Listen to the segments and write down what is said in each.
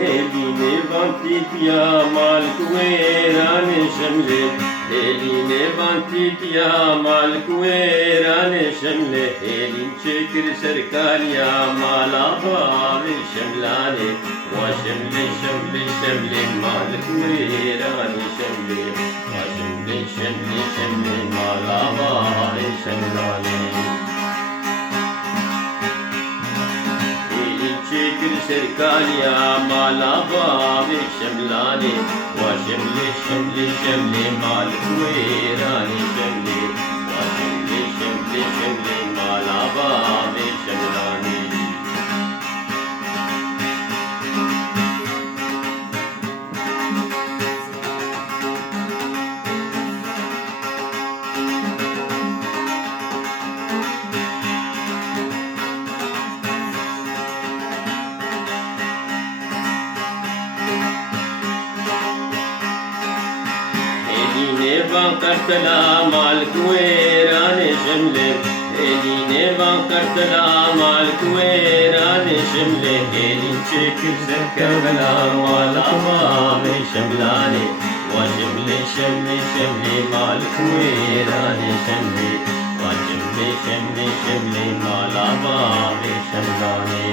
Eline vantit ya malik verane şemle Eline vantit ya malik verane şemle Elin çekir serkal ya malaba ve şemlane Ve şemle şemle şemle malik verane şemle Ve şemle şemle şemle malaba ve şemlane Çekir serkal ya malaba ve şemlane Ve şemle şemle şemle malik verane şemle Ve şemle şemle şemle malaba ve şemlane Eline bankartla malik verane şemle Eline bankartla malik verane şemle Elin çekir serkala malaba ve şemlane Ve şemle şemle şemle malik verane şemle Ve şemle şemle şemle malaba ve şemlane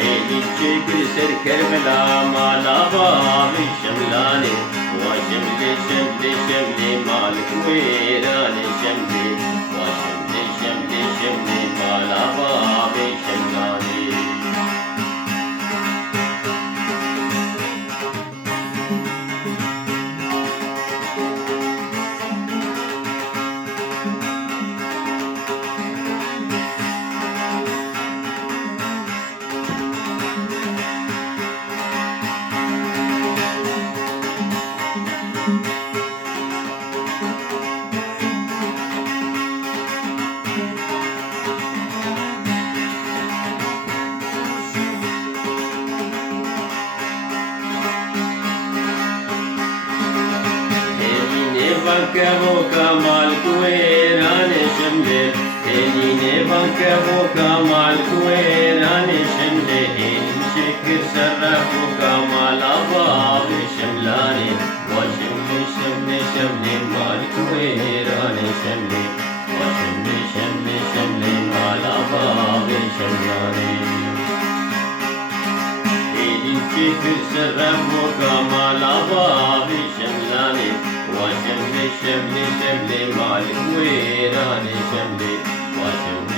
Elin çekir serkala malaba ve şemlane Ve şemle şemle şemle malik verane şemle Ve şemle şemle şemle malaba ve şemlane banka boka malik verane şemle Eline banka boka malik verane şemle Elin çekir serra boka malaba ve şemlane Ve şemle şemle şemle malik verane şemle Ve şemle şemle şemle malaba ve şemlane Elin çekir serra boka malaba ve şemlane Ve şemle şemle şemle malik verane şemle Ve şemle